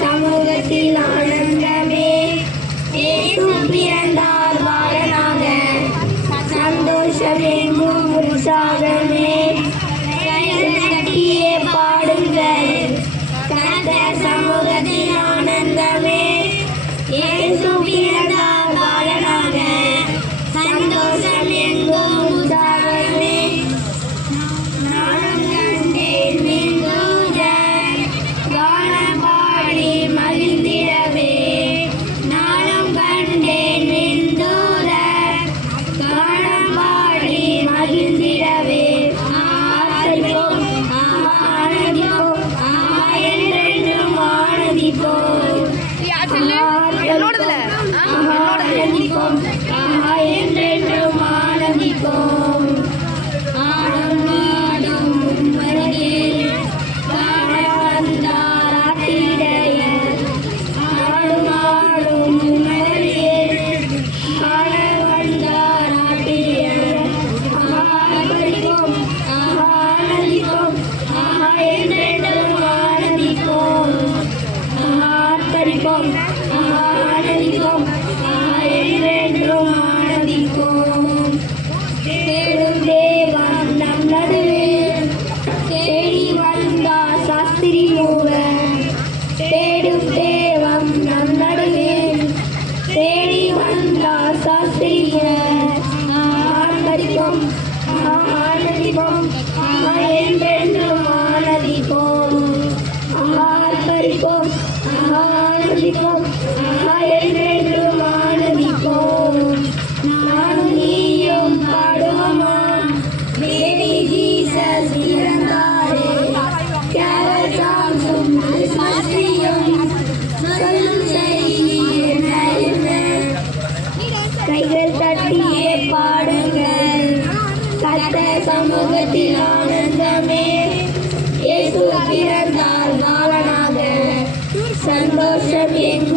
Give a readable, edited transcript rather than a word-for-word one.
சமூகத்தில் ஆனந்தமே, இயேசு பிறந்தார் பாலனாக, சந்தோஷம் எங்கும் உற்சாகமே, கைகள் தட்டியே பாடுங்கள், கர்த்தர் சமூகத்தில் ஆனந்தமே, இயேசு பிறந்தார் பாலனாக, சந்தோஷம் எங்கும் உற்சாகமே. நானும் கண்டேன் விண்தூதர் கானம் பாடி மகிழ்ந்திடவே, நானும் கண்டேன் விண்தூதர் கானம் பாடி மகிழ்ந்திடவே. ஆர்ப்பரிப்போம், ஆனந்திப்போம், என்றென்றும் ஆனந்திப்போம், ஆனந்திப்போம், என்றென்றும் ஆனந்திப்போம். ஆடும் ஆடும் உம்மருகில் காண வந்தார் ஆட்டிடையர், ஆடும் ஆடும் உம்மருகில் காண வந்தார் ஆட்டிடையர். ஆர்ப்பரிப்போம், ஆனந்திப்போம், என்றென்றும் ஆனந்திப்போம், ஆர்ப்பரிப்போம், ஆனந்திப்போம், என்றென்றும் ஆனந்திப்போம். தேடும் தேவன் நம் நடுவில் தேடி வந்தார் சாஸ்திரி மூவர், தேடும் தேவன் நம் நடுவில் தேடி வந்தார் சாஸ்திரியர். ஆர்ப்பரிப்போம், ஆனந்திப்போம், என்றென்றும் ஆனந்திப்போம், ஆர்ப்பரிப்போம், ஆனந்திப்போம், என்றென்றும் ஆனந்திப்போம். நானும் நீயும் பாடுவோமா, பேபி ஜீசஸ் பிறந்தாரே, கேரல் சாங்ஸும் கிறிஸ்மஸ் ட்ரீயும் சொல்லும் செய்தி என்ன என்ன, கைகள் தட்டியே பாடுங்கள், கர்த்தர் சமூகத்தில் ஆனந்தமே, இயேசு பிறந்தார் பாலனாக, சந்தோஷம் எங்கும்